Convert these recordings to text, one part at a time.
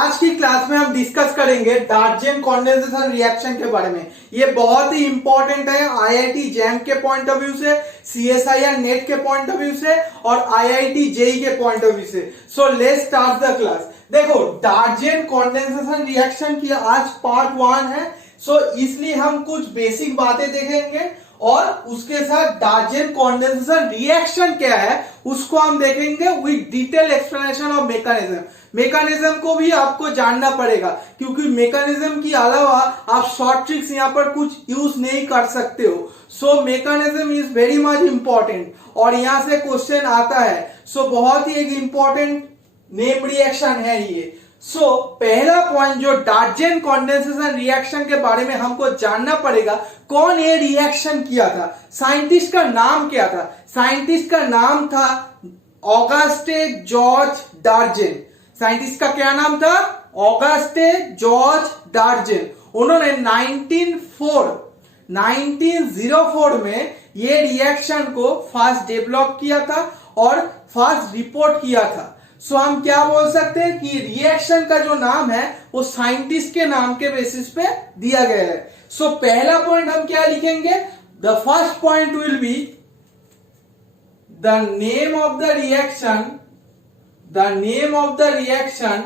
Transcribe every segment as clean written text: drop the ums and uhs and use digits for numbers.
आज की क्लास में हम डिस्कस करेंगे डार्जेन कंडेंसेशन रिएक्शन के बारे में। ये बहुत ही इंपॉर्टेंट है आईआईटी जैम के पॉइंट ऑफ व्यू से, सीएसआईआर नेट के पॉइंट ऑफ व्यू से और आईआईटी जेई के पॉइंट ऑफ व्यू से। So let's start the class. देखो, डार्जेन कंडेंसेशन रिएक्शन की आज पार्ट 1 है। सो इसलिए हम कुछ बेसिक बातें देखेंगे और उसके साथ डार्जेन कंडेंसेशन रिएक्शन क्या है उसको हम देखेंगे with detail explanation of mechanism. Mechanism को भी आपको जानना पड़ेगा क्योंकि मैकेनिज्म के अलावा आप शॉर्ट ट्रिक्स यहाँ पर कुछ यूज नहीं कर सकते हो। So mechanism is very much important और यहाँ से क्वेश्चन आता है। सो बहुत ही एक इंपॉर्टेंट नेम रिएक्शन है ये। सो पहला पॉइंट जो डार्जेन कंडेंसेशन रिएक्शन के बारे में हमको जानना पड़ेगा, कौन ये रिएक्शन किया था, साइंटिस्ट का नाम क्या था। साइंटिस्ट का नाम था ऑगस्टे जॉर्ज डार्जेन। साइंटिस्ट का क्या नाम था? Auguste Georges Darzens. उन्होंने 1904 में ये रिएक्शन को फर्स्ट डेवलप किया था और फर्स्ट रिपोर्ट किया था। सो हम क्या बोल सकते हैं कि रिएक्शन का जो नाम है वो साइंटिस्ट के नाम के बेसिस पे दिया गया है। सो पहला पॉइंट हम क्या लिखेंगे? The first point will be the name of the reaction. The name of the reaction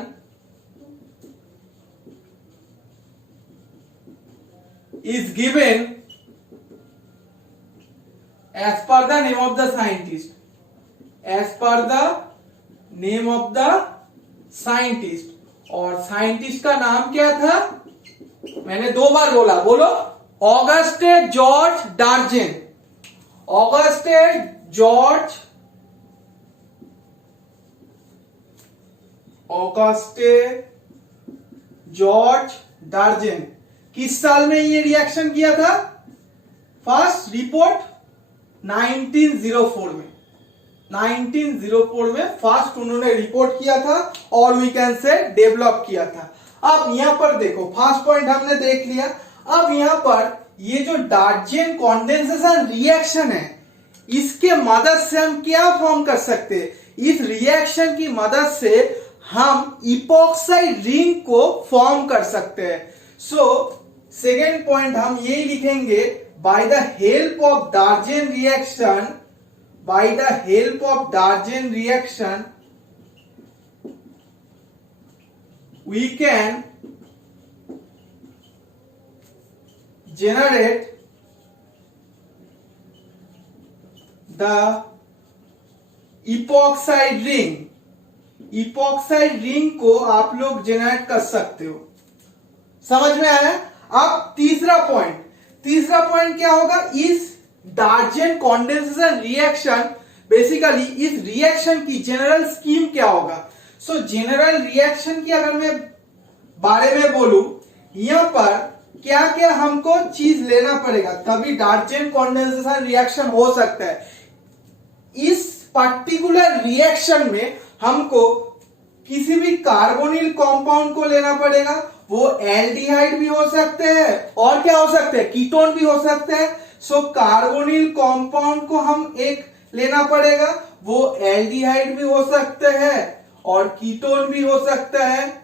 is given as per the name of the scientist. As per the name of the scientist. और scientist का नाम क्या था? मैंने 2 बार बोला, बोलो। Auguste Georges Darzens. Auguste Georges Darzens किस साल में ये रिएक्शन किया था? फर्स्ट रिपोर्ट 1904 में। 1904 में फर्स्ट उन्होंने रिपोर्ट किया था और वी कैन से डेवलप किया था। अब यहां पर देखो, फर्स्ट पॉइंट हमने देख लिया। अब यहां पर ये जो डार्जेन कंडेंसेशन रिएक्शन है इसके मदद से हम क्या फॉर्म कर सकते हैं? इस रिएक्शन की मदद से हम इपॉक्साइड रिंग को फॉर्म कर सकते हैं। सो सेकेंड पॉइंट हम यही लिखेंगे, by the help of Darzens reaction, by the help of Darjen reaction we can generate the epoxide ring. epoxide ring को आप लोग जनरेट कर सकते हो। समझ में आया? अब तीसरा पॉइंट क्या होगा? इस डार्जेन कंडेंसेशन रिएक्शन, बेसिकली इस रिएक्शन की जनरल स्कीम क्या होगा? सो जनरल रिएक्शन की अगर मैं बारे में बोलूं, यहां पर क्या क्या हमको चीज लेना पड़ेगा तभी डार्जेन कंडेंसेशन रिएक्शन हो सकता है। इस पर्टिकुलर रिएक्शन में हमको किसी भी कार्बोनिल कंपाउंड को लेना पड़ेगा। वो एल्डिहाइड भी हो सकते हैं और क्या हो सकते हैं? कीटोन भी हो सकते हैं। सो कार्बोनिल कंपाउंड को हम एक लेना पड़ेगा, वो एल्डिहाइड भी हो सकते हैं और कीटोन भी हो सकता है।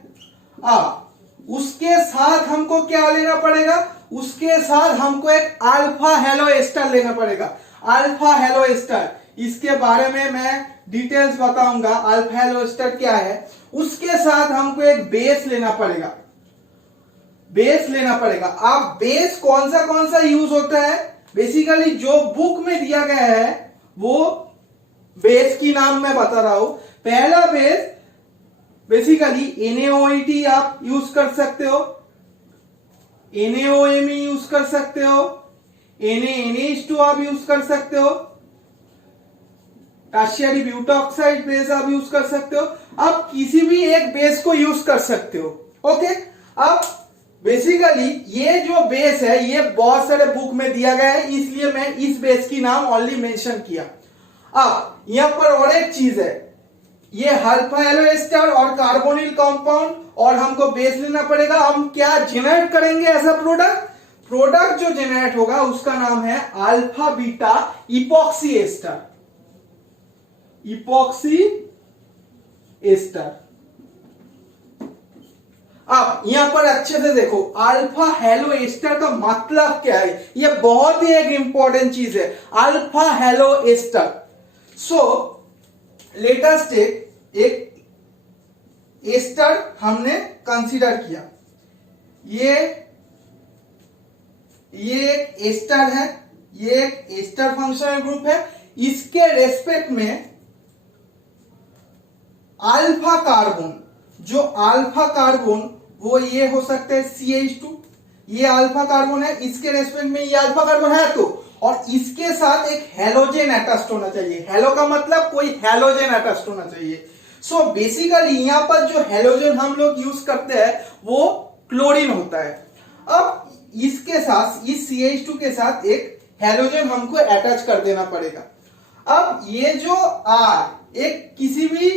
उसके साथ हमको क्या लेना पड़ेगा? उसके साथ हमको एक अल्फा हेलो एस्टर लेना पड़ेगा। अल्फा हेलो एस्टर, इसके बारे में मैं डिटेल्स बताऊंगा। अल्फा हेलो एस्टर क्या है? उसके साथ हमको एक बेस लेना पड़ेगा। अब बेस कौन सा यूज होता है? बेसिकली जो बुक में दिया गया है वो बेस की नाम मैं बता रहा हूं। पहला बेस बेसिकली NaOH आप यूज कर सकते हो, NaOMe यूज कर सकते हो, NaNH2 आप यूज कर सकते हो, टर्शियरी ब्यूटॉक्साइड बेस आप यूज कर सकते हो। आप किसी भी एक बेस को यूज कर सकते हो। ओके, अब बेसिकली ये जो बेस है ये बहुत सारे बुक में दिया गया है, इसलिए मैं इस बेस की नाम ओनली मेंशन किया। अब यहां पर और एक चीज है, ये अल्फा हेलो एस्टर और कार्बोनिल कंपाउंड और हमको बेस लेना पड़ेगा। हम क्या जनरेट करेंगे ऐसा प्रोडक्ट जो जनरेट होगा उसका नाम है अल्फा बीटा इपॉक्सी एस्टर। अब यहां पर अच्छे से देखो अल्फा हेलो एस्टर का मतलब क्या है, ये बहुत ही एक इंपॉर्टेंट चीज है, alpha halo ester. So let us take एक एस्टर हमने कंसीडर किया, ये एक एस्टर है, ये एक एस्टर फंक्शनल ग्रुप है, इसके रेस्पेक्ट में अल्फा कार्बन, जो अल्फा कार्बन वो ये हो सकता है CH2, ये अल्फा कार्बन है, इसके रेस्पेक्ट में ये अल्फा कार्बन है तो, और इसके साथ एक हेलोजन अटैच्ड होना चाहिए। हेलो का मतलब कोई हेलोजन अटैच्ड होना चाहिए। सो बेसिकली यहां पर जो हेलोजन हम लोग यूज करते हैं वो क्लोरीन होता है। अब इसके साथ, इस CH2 के साथ एक हेलोजन हमको अटैच कर देना पड़ेगा। अब ये जो R एक किसी भी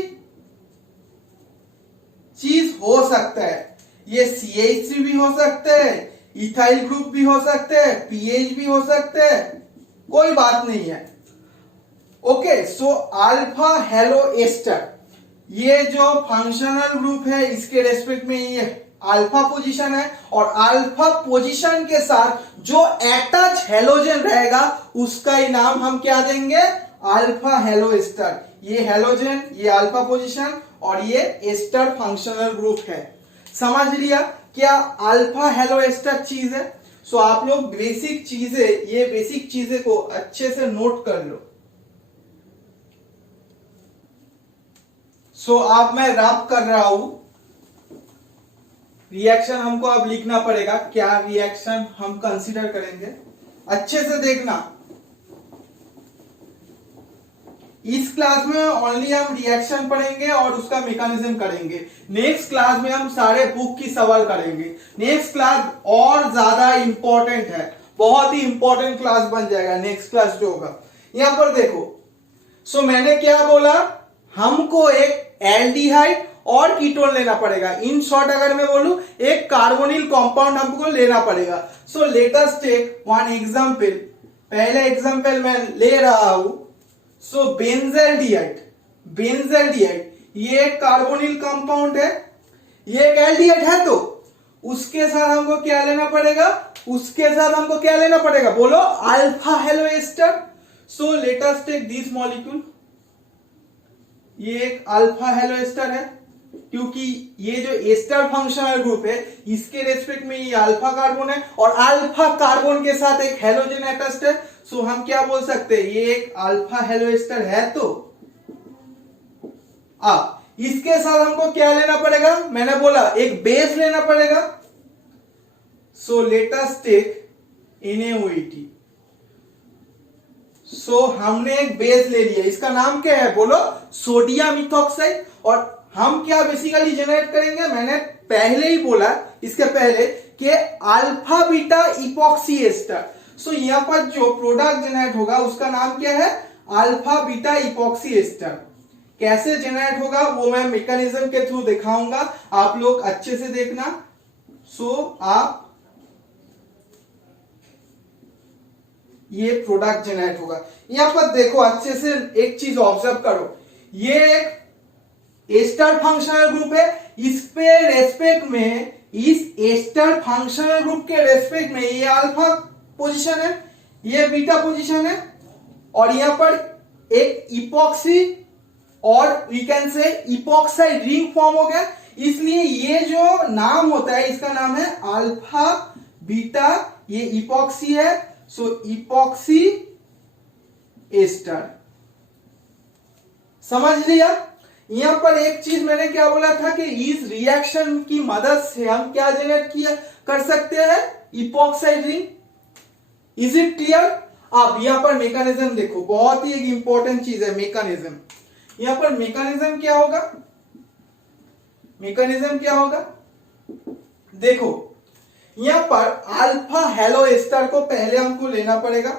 चीज हो सकता है, ये CH3 भी हो सकता है, इथाइल ग्रुप भी हो सकते हैं, पीएच भी हो सकते हैं, कोई बात नहीं है। Okay, so alpha halo ester, ये जो फंक्शनल ग्रुप है इसके रेस्पेक्ट में ये अल्फा पोजीशन है, और अल्फा पोजीशन के साथ जो अटैच हेलोजन रहेगा उसका ही नाम हम क्या देंगे, अल्फा हेलो एस्टर। ये हेलोजन, ये अल्फा पोजीशन और ये एस्टर फंक्शनल ग्रुप है। समझ लिया क्या अल्फा हेलो एस्टर चीज है। सो आप लोग बेसिक चीजें, ये बेसिक चीजें को अच्छे से नोट कर लो। सो अब मैं रब कर रहा हूं, रिएक्शन हमको अब लिखना पड़ेगा, क्या रिएक्शन हम कंसीडर करेंगे, अच्छे से देखना। इस क्लास में ओनली हम रिएक्शन पढ़ेंगे और उसका मैकेनिज्म करेंगे। नेक्स्ट क्लास में हम सारे बुक की सवाल करेंगे। नेक्स्ट क्लास और ज्यादा इंपॉर्टेंट है, बहुत ही इंपॉर्टेंट क्लास बन जाएगा नेक्स्ट क्लास जो होगा। यहां पर देखो, सो मैंने क्या बोला, हमको एक एल्डिहाइड और कीटोन लेना पड़ेगा। इन शॉर्ट अगर मैं बोलूं, एक कार्बोनिल कंपाउंड हमको लेना पड़ेगा। So let us take one example. पहले एग्जांपल मैं ले रहा हूं, सो बेंजल्डिहाइड। बेंजल्डिहाइड ये एक कार्बोनिल कंपाउंड है, ये एक एल्डिहाइड है, तो उसके साथ हमको क्या लेना पड़ेगा, उसके साथ हमको क्या लेना पड़ेगा, बोलो, alpha halo ester. So let us take this molecule, ये एक अल्फा हेलो एस्टर है, क्योंकि ये जो एस्टर फंक्शनल ग्रुप है इसके रेस्पेक्ट में ये अल्फा कार्बन है और अल्फा कार्बन के साथ एक हेलोजन अटैच्ड है। सो हम क्या बोल सकते हैं, ये एक अल्फा हेलो एस्टर है। तो अब इसके साथ हमको क्या लेना पड़ेगा, मैंने बोला एक बेस लेना पड़ेगा। So let us take NaOH। सो हमने एक बेस ले लिया, इसका नाम क्या है, बोलो, सोडियम इथॉक्साइड। और हम क्या बेसिकली जनरेट करेंगे, मैंने पहले ही बोला इसके पहले कि अल्फा बीटा इपॉक्सी एस्टर। सो यहां पर जो प्रोडक्ट जनरेट होगा उसका नाम क्या है, अल्फा बीटा इपॉक्सी एस्टर। कैसे जनरेट होगा वो मैं मैकेनिज्म के थ्रू दिखाऊंगा, आप लोग अच्छे से देखना। सो आप ये प्रोडक्ट जनरेट होगा, यहां पर देखो अच्छे से एक चीज ऑब्जर्व करो, ये एक एस्टर फंक्शनल ग्रुप है, इस पे रेस्पेक्ट में, इस एस्टर फंक्शनल ग्रुप के रेस्पेक्ट में ये अल्फा पोजीशन है, ये बीटा पोजीशन है, और यहां पर एक इपॉक्सी और we can say epoxide ring form हो गया, इसलिए ये जो नाम होता है इसका नाम है अल्फा बीटा, ये इपॉक्सी है। सो इपॉक्सी एस्टर, समझ लिया। यहां पर एक चीज मैंने क्या बोला था कि इस रिएक्शन की मदद से हम क्या जनरेट किया कर सकते हैं, epoxide ring. Is it clear. अब यहां पर मैकेनिज्म देखो, बहुत ही एक इंपॉर्टेंट चीज है मैकेनिज्म। यहां पर मैकेनिज्म क्या होगा, मैकेनिज्म क्या होगा, देखो यहां पर अल्फा हेलो एस्टर को पहले हमको लेना पड़ेगा,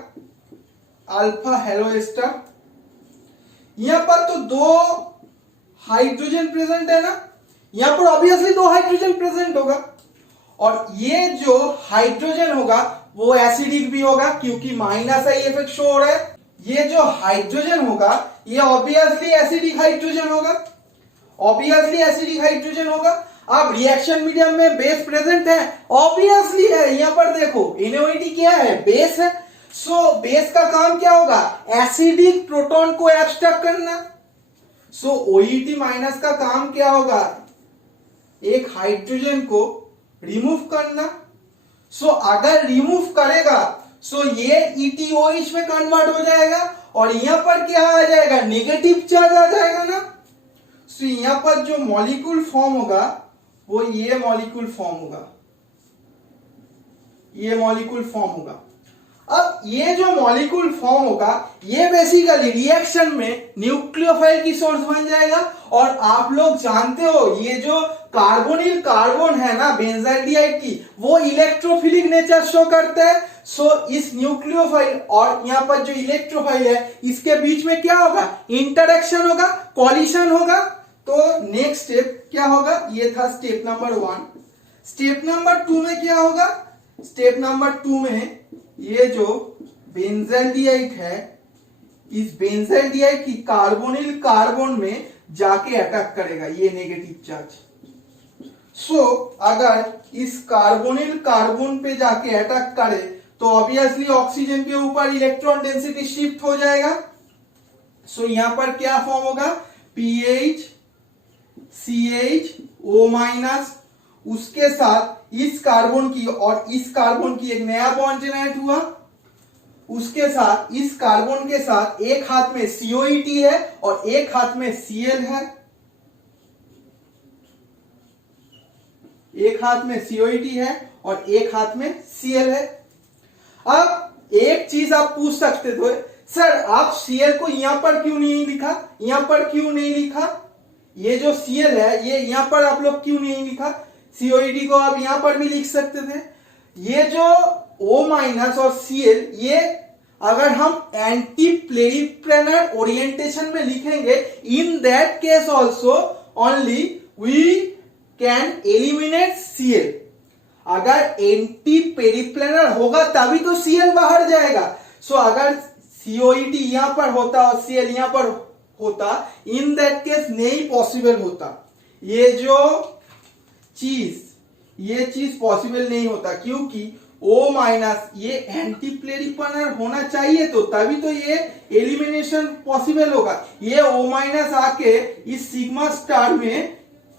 अल्फा हेलो एस्टर। यहां पर तो दो हाइड्रोजन प्रेजेंट है ना, यहां पर ऑब्वियसली दो हाइड्रोजन प्रेजेंट होगा, और ये जो हाइड्रोजन होगा वो एसिडिक भी होगा क्योंकि माइनस आई इफेक्ट शो हो रहा है। ये जो हाइड्रोजन होगा ये ऑब्वियसली एसिडिक हाइड्रोजन होगा, ऑब्वियसली एसिडिक हाइड्रोजन होगा। अब रिएक्शन मीडियम में बेस प्रेजेंट है, ऑब्वियसली है। यहाँ पर देखो NaOH क्या है, बेस है। सो बेस का काम क्या होगा, एसिडिक प्रोटॉन को एब्स्ट्रैक्ट करना। सो OET माइनस का काम क्या होगा, एक हाइड्रोजन को रिमूव करना। सो अगर रिमूव करेगा सो ये ETOH में कन्वर्ट हो जाएगा और यहां पर क्या आ जाएगा, नेगेटिव चार्ज आ जाएगा ना। सो यहां पर जो मॉलिक्यूल फॉर्म होगा वो ये मॉलिक्यूल फॉर्म होगा, ये मॉलिक्यूल फॉर्म होगा। अब ये जो मॉलिक्यूल फॉर्म होगा ये बेसिकली रिएक्शन में न्यूक्लियोफाइल की सोर्स बन जाएगा। और आप लोग जानते हो ये जो कार्बोनिल कार्बन है ना बेंजाइलडिहाइड की, वो इलेक्ट्रोफिलिक नेचर शो करता है। सो इस न्यूक्लियोफाइल और यहाँ पर जो इलेक्ट्रोफाइल है इसके बीच में क्या होगा, इंटरेक्शन होगा, कॉलिशन होगा। तो नेक्स्ट स्टेप क्या होगा, ये था स्टेप नंबर 1। स्टेप नंबर 2 में क्या होगा, स्टेप नंबर 2 में ये जो बेंजाइलडिहाइड है, इस बेंजाइलडिहाइड की कार्बोनिल कार्बन में जाके अटैक करेगा ये नेगेटिव चार्ज। सो अगर इस कार्बोनिल कार्बन पे जाके अटैक करे तो ऑब्वियसली ऑक्सीजन के ऊपर इलेक्ट्रॉन डेंसिटी शिफ्ट हो जाएगा। सो यहां पर क्या फॉर्म होगा, PH CH O-, उसके साथ इस कार्बन की और इस कार्बन की एक नया बॉन्ड जनरेट हुआ। उसके साथ इस कार्बन के साथ एक हाथ में COET है और एक हाथ में Cl है, एक हाथ में COET है और एक हाथ में Cl है। अब एक चीज आप पूछ सकते थे, सर आप Cl को यहां पर क्यों नहीं लिखा, यहां पर क्यों नहीं लिखा, ये जो Cl है ये यहां पर आप लोग क्यों नहीं लिखा, COET को आप यहां पर भी लिख सकते थे। ये जो O- और Cl ये अगर हम एंटी पेरिप्लेनर ओरिएंटेशन में लिखेंगे, in that case also only we can eliminate Cl। अगर एंटी पेरिप्लेनर होगा तभी तो Cl बाहर जाएगा। सो अगर COET यहां पर होता और Cl यहां पर होता, इन दैट केस नहीं पॉसिबल होता। ये चीज पॉसिबल नहीं होता क्योंकि O- ये एंटी पेरिप्लेनर होना चाहिए तो तभी तो ये एलिमिनेशन पॉसिबल होगा। ये O- आके इस सिग्मा स्टार में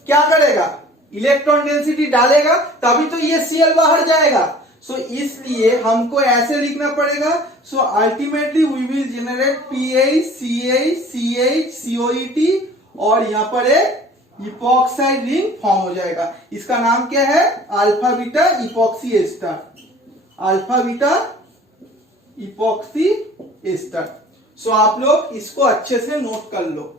क्या करेगा, इलेक्ट्रॉन डेंसिटी डालेगा तभी तो ये Cl बाहर जाएगा। सो इसलिए हमको ऐसे लिखना पड़ेगा। So ultimately we will generate PH CH CH COET और यहां पर एक इपॉक्साइड रिंग फॉर्म हो जाएगा। इसका नाम क्या है, alpha beta epoxy ester, alpha beta epoxy ester. So आप लोग इसको अच्छे से नोट कर लो।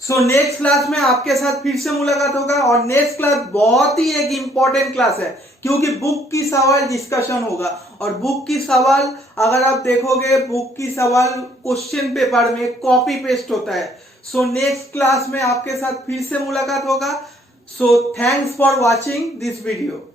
सो नेक्स्ट क्लास में आपके साथ फिर से मुलाकात होगा और नेक्स्ट क्लास बहुत ही एक इंपॉर्टेंट क्लास है क्योंकि बुक की सवाल डिस्कशन होगा। और बुक की सवाल अगर आप देखोगे, बुक की सवाल क्वेश्चन पेपर में कॉपी पेस्ट होता है। सो नेक्स्ट क्लास में आपके साथ फिर से मुलाकात होगा। So thanks for watching this video.